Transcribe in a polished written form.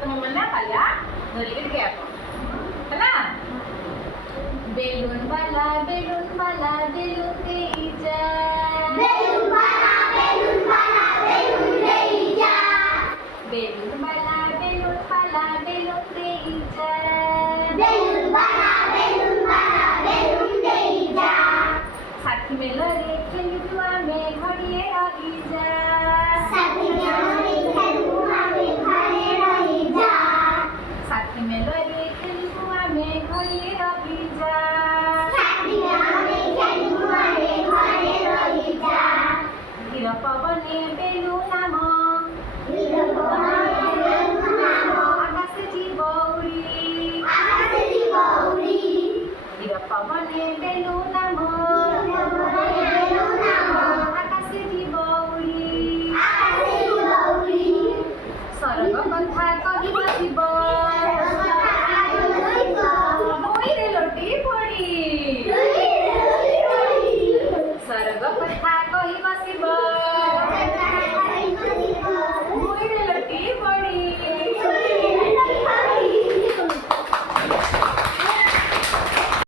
ତମ ମନେ କାଲିଆ ଧରିକି ଟିକେ ଆସ ହେଲା। ବେଲୁନ ବାଲା ବେଲୁନ ଦେଇ ଯା। ବେଲୁନ ବାଲା ବେଲୁନ ଦେଇ ଯା। ବେଲୁନ ବାଲା ବେଲୁନ ଦେଇ ଯା। ବେଲୁନ ବାଲା ବେଲୁନ ଦେଇ ଯା। ସାଥୀ ମେଳରେ ଖେଳିବୁ ଆମେ ଘଡ଼ିଏ ରହିଯା। ସାଥୀ ମେଳରେ ଖେଳିବୁ ଆମେ ଘରେ ରହିଯା। ସାଥୀ ମେଳରେ ଖେଳିବୁ ଆମେ ଘଡ଼ିଏ ରହିଯା। ସାଥୀ ମେଳରେ ଖେଳିବୁ ଆମେ ଘରେ ରହିଯା। ଧୀର ପବନେ ବେଲୁ ନାମ ଧୀର ପବନେ ବେଲୁ ନାମ ଆକାଶେ ଯିବ ଉଡ଼ି। ଆକାଶେ ଯିବ ଉଡ଼ି। ଧୀର ପବନେ ବେଲୁ ନାମ ବେଲୁ ନାମ ଆକାଶେ ଯିବ ଉଡ଼ି। ଆକାଶେ ଯିବ ଉଡ଼ି। ସରଗ କଥା କହିବ ଶିବ ନଈରେ ଲୋଟି ପଡ଼ି। ସରଗ କଥା କହିବ ଶିବ